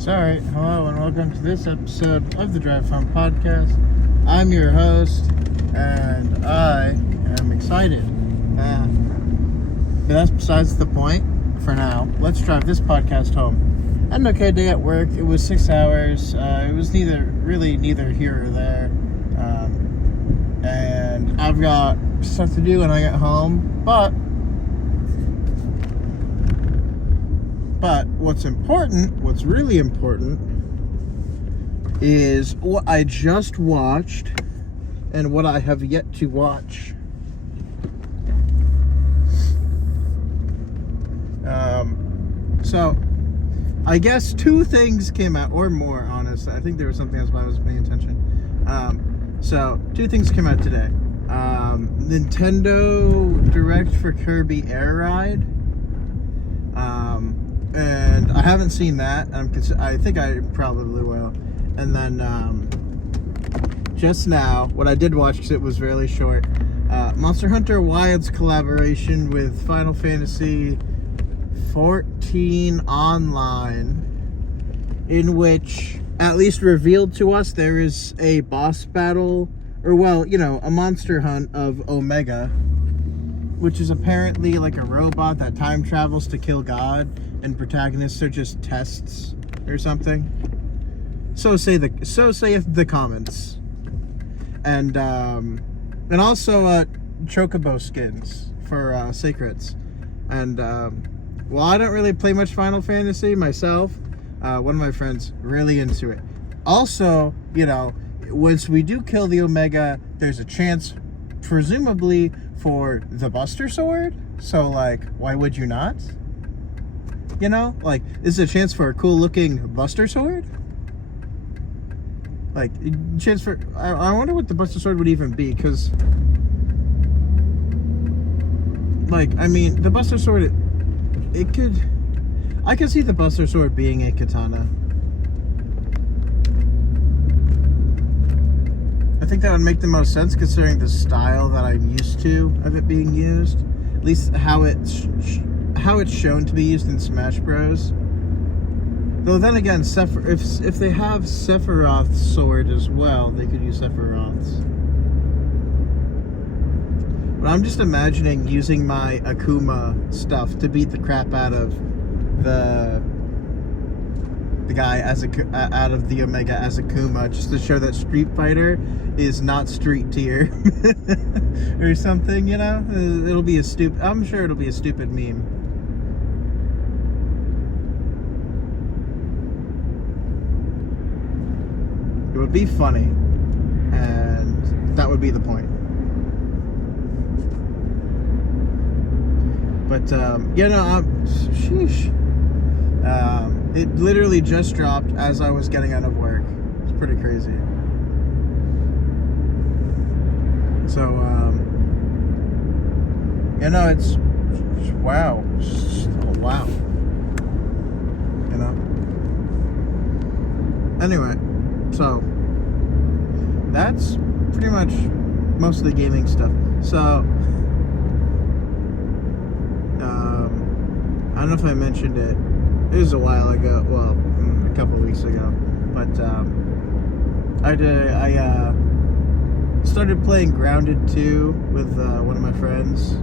Sorry, hello and welcome to this episode of the Drive Fun Podcast. I'm your host, and I am excited. But that's besides the point for now. Let's drive this podcast home. I had an okay day at work. It was 6 hours. It was neither here or there. And I've got stuff to do when I get home. But what's really important is what I just watched and what I have yet to watch. So I guess two things came out, or more, honestly. I think there was something else, but I wasn't paying attention. So two things came out today. Nintendo Direct for Kirby Air Ride. And I haven't seen that. I think I probably will. And then just now, what I did watch, because it was really short, Monster Hunter Wilds collaboration with Final Fantasy 14 Online, in which, at least revealed to us, there is a boss battle, or a monster hunt of Omega, which is apparently like a robot that time travels to kill God, and protagonists are just tests or something. So say the comments. And also chocobo skins for secrets. And I don't really play much Final Fantasy myself. One of my friends really into it. Also, once we do kill the Omega, there's a chance, presumably, for the Buster Sword. So, why would you not? This is a chance for a cool looking Buster Sword. Chance for... I wonder what the Buster Sword would even be, because... the Buster Sword... It could... I could see the Buster Sword being a katana. I think that would make the most sense, considering the style that I'm used to of it being used. At least how it's shown to be used in Smash Bros. Though then again, if they have Sephiroth's sword as well, they could use Sephiroth's. But I'm just imagining using my Akuma stuff to beat the crap out of the guy out of the Omega as Akuma, just to show that Street Fighter is not street tier or something. It'll be I'm sure it'll be a stupid meme. It would be funny, and that would be the point. But sheesh. It literally just dropped as I was getting out of work. It's pretty crazy. So, it's wow. Wow. Anyway, so that's pretty much most of the gaming stuff. So, I don't know if I mentioned it. It was a while ago. Well, a couple of weeks ago. But I started playing Grounded 2 with one of my friends.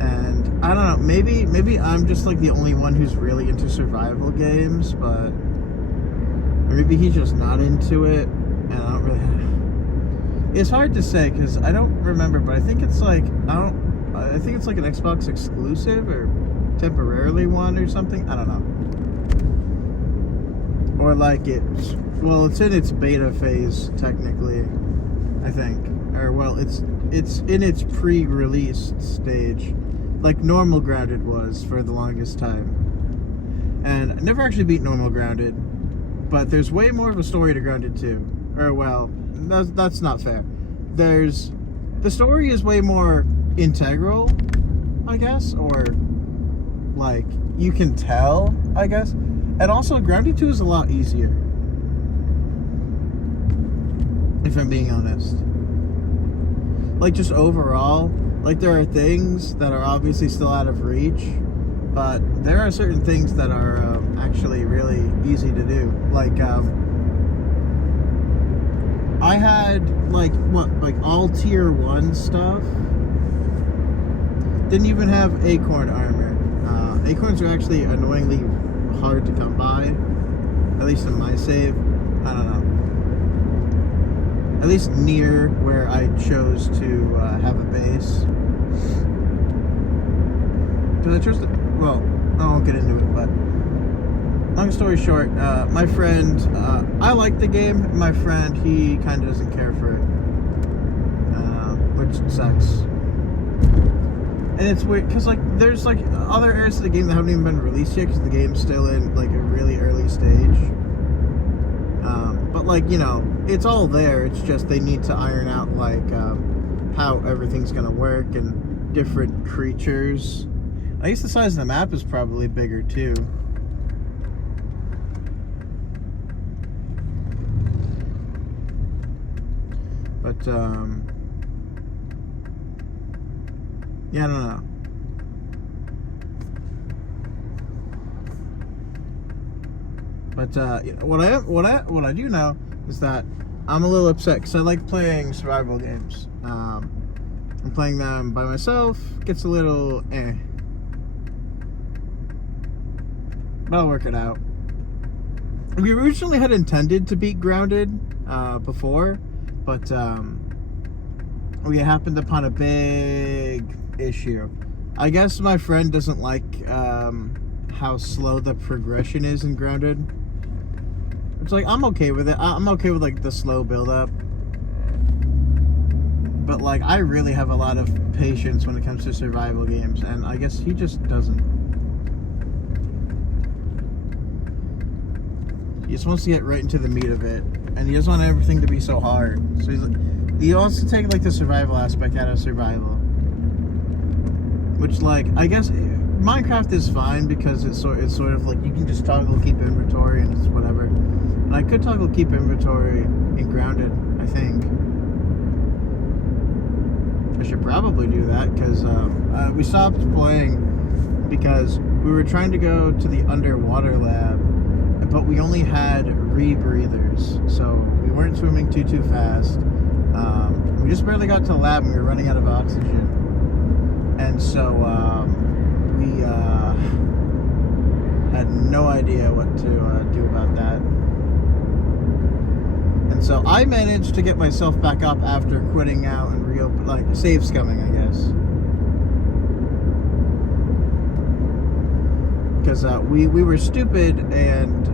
And I don't know. Maybe I'm just the only one who's really into survival games, but or maybe he's just not into it. And I don't really. It's hard to say because I don't remember, but I think it's I think it's an Xbox exclusive or temporarily one or something. I don't know. Or it's in its beta phase technically, I think. Or it's in its pre-release stage, like normal Grounded was for the longest time. And I never actually beat normal Grounded, but there's way more of a story to Grounded 2. Or that's not fair. The story is way more integral, I guess, or you can tell, I guess. And also Grounded 2 is a lot easier, if I'm being honest. Just overall, there are things that are obviously still out of reach, but there are certain things that are actually really easy to do. Like, I had, like, all tier 1 stuff. Didn't even have acorn armor. Acorns are actually annoyingly hard to come by, at least in my save. I don't know. At least near where I chose to have a base. Because I chose to, well, I won't get into it, but long story short, my friend, I like the game. My friend, he kind of doesn't care for it, which sucks. And it's weird, because, like, there's, like, other areas of the game that haven't even been released yet, because the game's still in, like, a really early stage. But, like, you know, it's all there. It's just they need to iron out, like, how everything's going to work and different creatures. I guess the size of the map is probably bigger, too. But, yeah, I don't know. But what I do know is that I'm a little upset because I like playing survival games. I'm playing them by myself. Gets a little but I'll work it out. We originally had intended to beat Grounded before, but we happened upon a big issue. I guess my friend doesn't like how slow the progression is in Grounded. It's like, I'm okay with it. I'm okay with, like, the slow build up. But, like, I really have a lot of patience when it comes to survival games, and I guess he just doesn't. He just wants to get right into the meat of it, and he doesn't want everything to be so hard. So he wants to take, like, the survival aspect out of survival. Which, like, I guess Minecraft is fine because it's sort of like you can just toggle keep inventory and it's whatever. And I could toggle keep inventory in Grounded, I think. I should probably do that because we stopped playing because we were trying to go to the underwater lab, but we only had rebreathers, so we weren't swimming too fast. We just barely got to the lab and we were running out of oxygen. And so we had no idea what to do about that. And so I managed to get myself back up after quitting out and reopen, like, save scumming, I guess. Because we were stupid and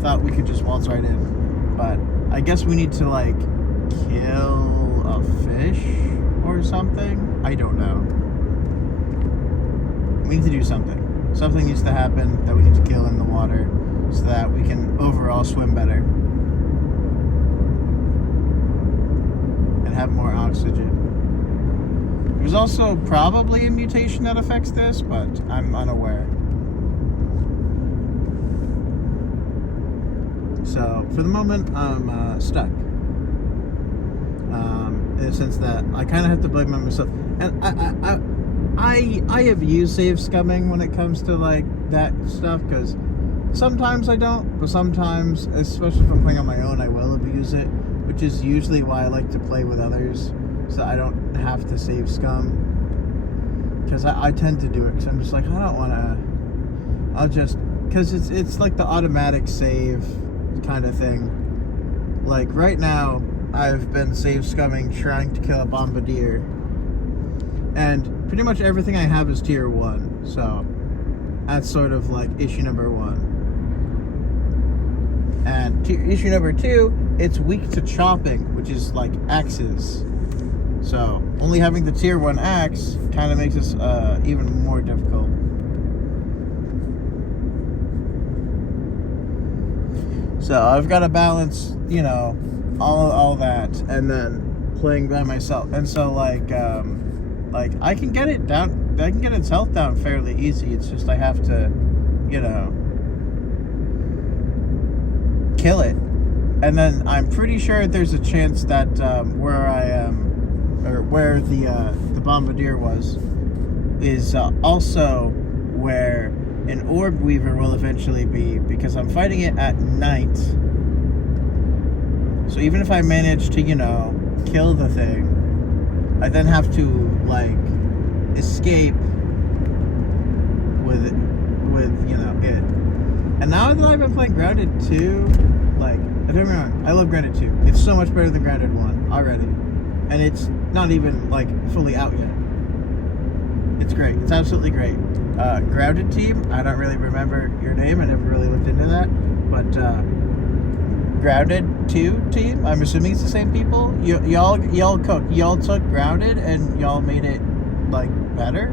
thought we could just waltz right in. But I guess we need to, like, kill a fish or something. I don't know. We need to do something. Something needs to happen that we need to kill in the water so that we can overall swim better and have more oxygen. There's also probably a mutation that affects this, but I'm unaware. So for the moment, I'm stuck. In the sense that I kind of have to blame myself, and I have used save scumming when it comes to, like, that stuff, because sometimes I don't, but sometimes, especially if I'm playing on my own, I will abuse it, which is usually why I like to play with others, so I don't have to save scum, because I tend to do it, because I'm just like, I don't want to, I'll just, because it's like the automatic save kind of thing. Like, right now, I've been save scumming trying to kill a bombardier, and pretty much everything I have is tier 1, so that's sort of like issue number 1. And issue number 2, it's weak to chopping, which is like axes, so only having the tier 1 axe kind of makes this even more difficult. So I've got to balance, you know, all that, and then playing by myself, and so like I can get it down, I can get its health down fairly easy. It's just I have to, you know, kill it, and then I'm pretty sure there's a chance that where I am, or where the bombardier was, is also where an orb weaver will eventually be, because I'm fighting it at night. So even if I manage to, kill the thing, I then have to, like, escape with it. And now that I've been playing Grounded 2, like, don't get me wrong, I love Grounded 2. It's so much better than Grounded 1 already. And it's not even, like, fully out yet. It's great. It's absolutely great. Grounded team, I don't really remember your name. I never really looked into that. But Grounded 2 team, I'm assuming it's the same people. Y'all cook. Y'all took Grounded and y'all made it, like, better.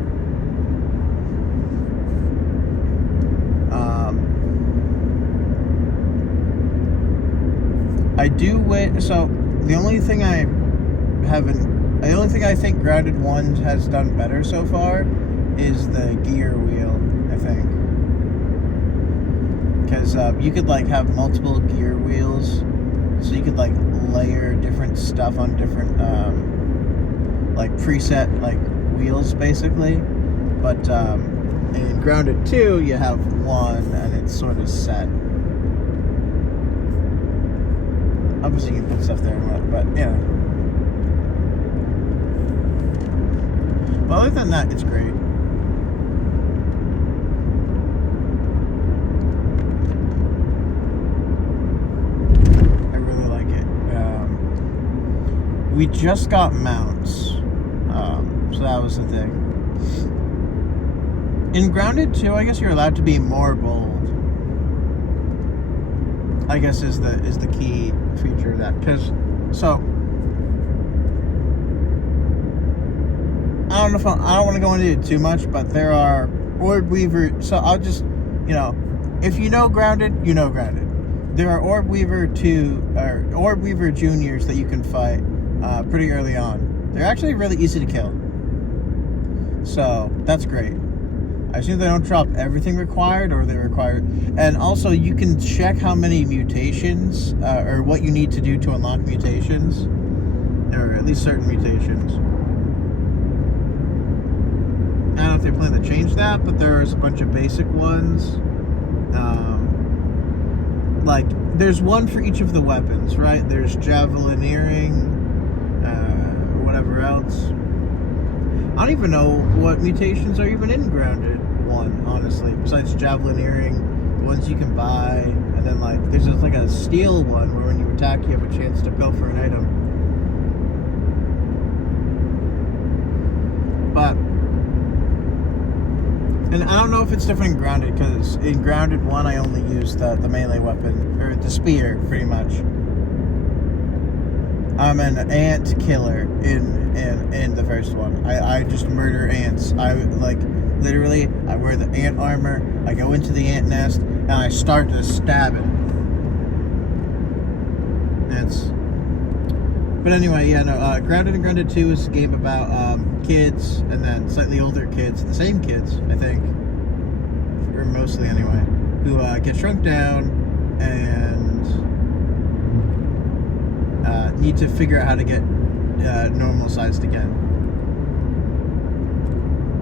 I do wait. So the only thing I think Grounded 1 has done better so far is the gear wheel, I think. Because you could, like, have multiple gear wheels, so you could, like, layer different stuff on different, like, preset, like, wheels, basically. But in Grounded 2, you have one, and it's sort of set. Obviously, you can put stuff there, but yeah. Well, other than that, it's great. I really like it. We just got mounts, so that was the thing. In Grounded 2, I guess you're allowed to be more bold, I guess is the key feature of that. Because, so, I don't want to go into it too much, but there are Orb Weaver, so I'll just, if you know Grounded, you know Grounded. There are Orb Weaver juniors that you can fight pretty early on. They're actually really easy to kill. So, that's great. I assume they don't drop everything required, or they require... And also, you can check how many mutations, or what you need to do to unlock mutations. Or at least certain mutations. I don't know if they plan to change that, but there's a bunch of basic ones. Like, there's one for each of the weapons, right? There's javelineering, or whatever else. I don't even know what mutations are even in Grounded 1, honestly. Besides javelineering, the ones you can buy, and then, like, there's just, like, a steel one where when you attack, you have a chance to pilfer an item. But, and I don't know if it's different in Grounded, because in Grounded 1, I only used the melee weapon, or the spear, pretty much. I'm an ant killer in the first one. I just murder ants. I, like, literally, I wear the ant armor, I go into the ant nest, and I start to stab it. But anyway, yeah, no, Grounded and Grounded 2 is a game about kids, and then slightly older kids, the same kids, I think, or mostly anyway, who get shrunk down and need to figure out how to get normal sized again.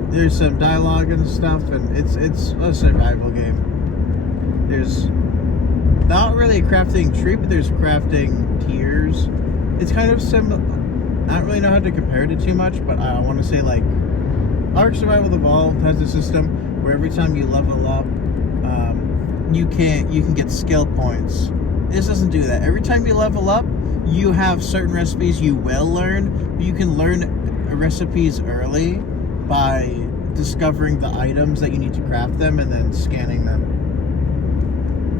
There's some dialogue and stuff, and it's a survival game. There's not really a crafting tree, but there's crafting tiers. It's kind of similar. I don't really know how to compare it to too much, but I want to say, like, Ark Survival Evolved has a system where every time you level up, you can get skill points. This doesn't do that. Every time you level up, you have certain recipes you will learn, but you can learn recipes early by discovering the items that you need to craft them and then scanning them.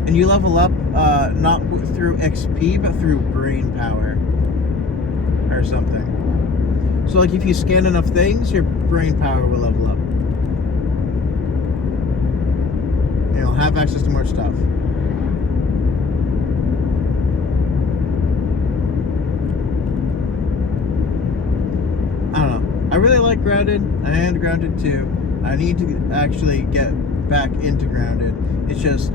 And you level up not through XP, but through brain power or something. So, like, if you scan enough things, your brain power will level up. And you'll have access to more stuff. I don't know. I really like Grounded and Grounded 2. I need to actually get back into Grounded. It's just,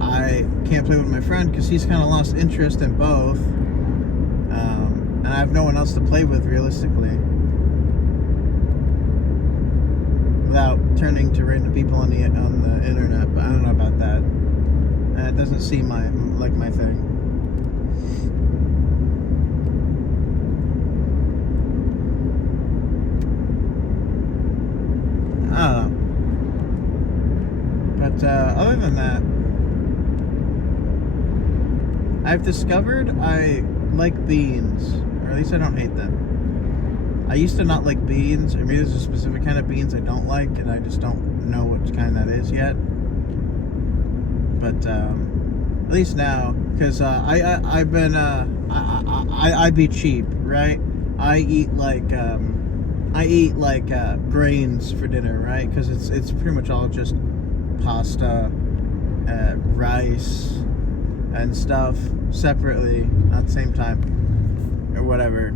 I can't play with my friend because he's kind of lost interest in both. And I have no one else to play with, realistically. turning to random people on the internet, but I don't know about that. It doesn't seem like my thing. I don't know. But other than that, I've discovered I like beans, or at least I don't hate them. I used to not like beans. I mean, there's a specific kind of beans I don't like, and I just don't know what kind that is yet. But at least now, because I've been I be cheap, right? I eat like grains for dinner, right? Because it's pretty much all just pasta, rice, and stuff separately, not at the same time, or whatever.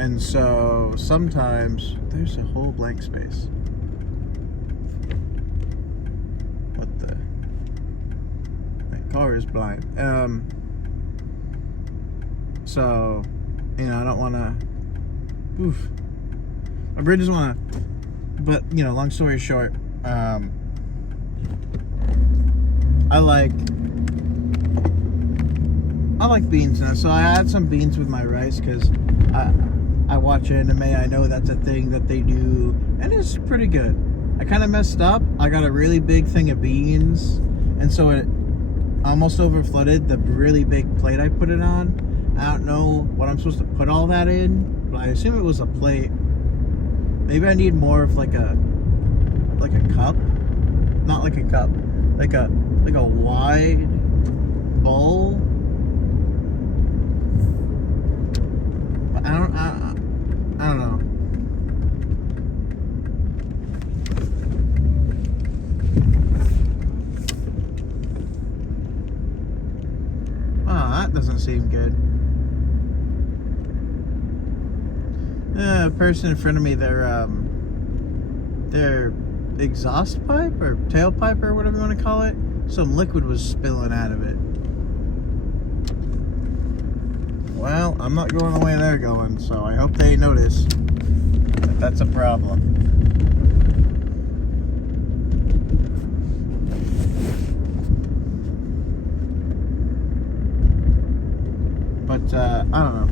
And so sometimes there's a whole blank space. What the? My car is blind. So, you know, I don't want to. Oof. I really just want to. But, you know, long story short, I like beans now. So I had some beans with my rice because I watch anime. I know that's a thing that they do, and it's pretty good. I kind of messed up. I got a really big thing of beans, and so it almost overflooded the really big plate I put it on. I don't know what I'm supposed to put all that in, but I assume it was a plate. Maybe I need more of like a cup, not like a cup, like a wide bowl. But I don't know. Oh, that doesn't seem good. A person in front of me, their exhaust pipe or tailpipe or whatever you want to call it, some liquid was spilling out of it. Well, I'm not going the way they're going, so I hope they notice that that's a problem. But I don't know.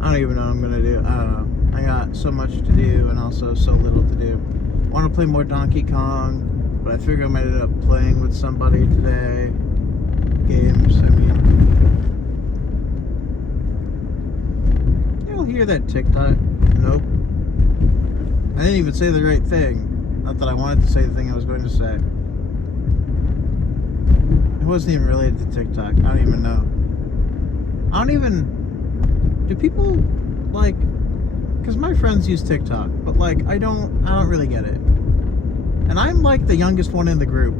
I don't even know what I'm gonna do. I don't know. I got so much to do and also so little to do. I want to play more Donkey Kong, but I figure I might end up playing with somebody today. Games, I mean. You'll hear that TikTok. Nope. I didn't even say the right thing. Not that I wanted to say the thing I was going to say. It wasn't even related to TikTok. I don't even know. Do people, like, because my friends use TikTok, but, like, I don't really get it. And I'm, like, the youngest one in the group.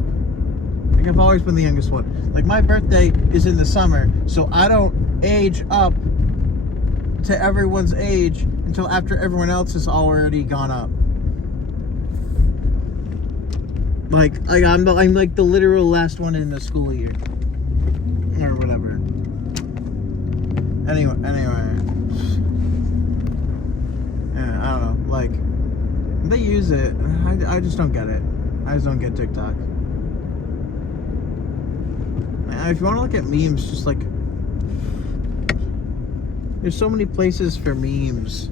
Like, I've always been the youngest one. Like, my birthday is in the summer, so I don't age up to everyone's age until after everyone else has already gone up. Like I'm like the literal last one in the school year, or whatever. Anyway, yeah, I don't know. Like, they use it. I just don't get it. I just don't get TikTok. If you want to look at memes, just like, there's so many places for memes.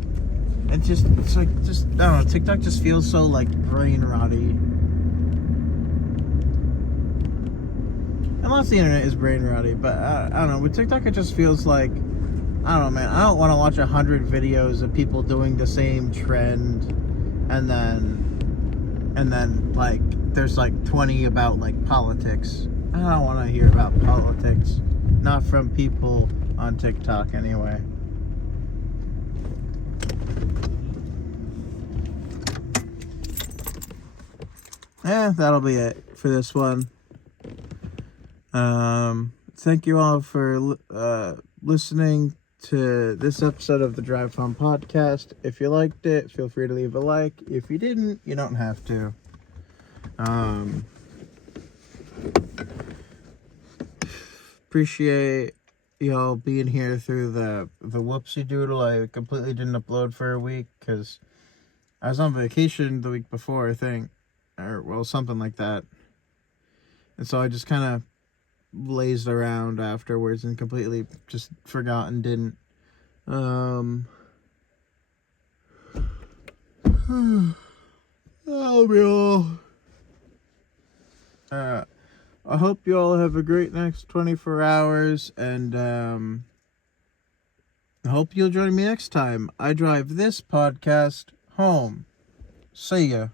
It's like I don't know. TikTok just feels so like brain rotty. Unless the internet is brain rotty, but I don't know. With TikTok, it just feels like, I don't know, man. I don't want to watch 100 videos of people doing the same trend, and then like there's like 20 about like politics. I don't want to hear about politics, not from people on TikTok anyway. That'll be it for this one. Thank you all for listening to this episode of the Drive Home Podcast. If you liked it, feel free to leave a like. If you didn't, you don't have to. appreciate y'all being here through the whoopsie doodle. I completely didn't upload for a week because I was on vacation the week before, I think, or well, something like that. And so I just kind of lazed around afterwards and completely just forgot and didn't. That'll be all. I hope you all have a great next 24 hours, and I hope you'll join me next time I drive this podcast home. See ya.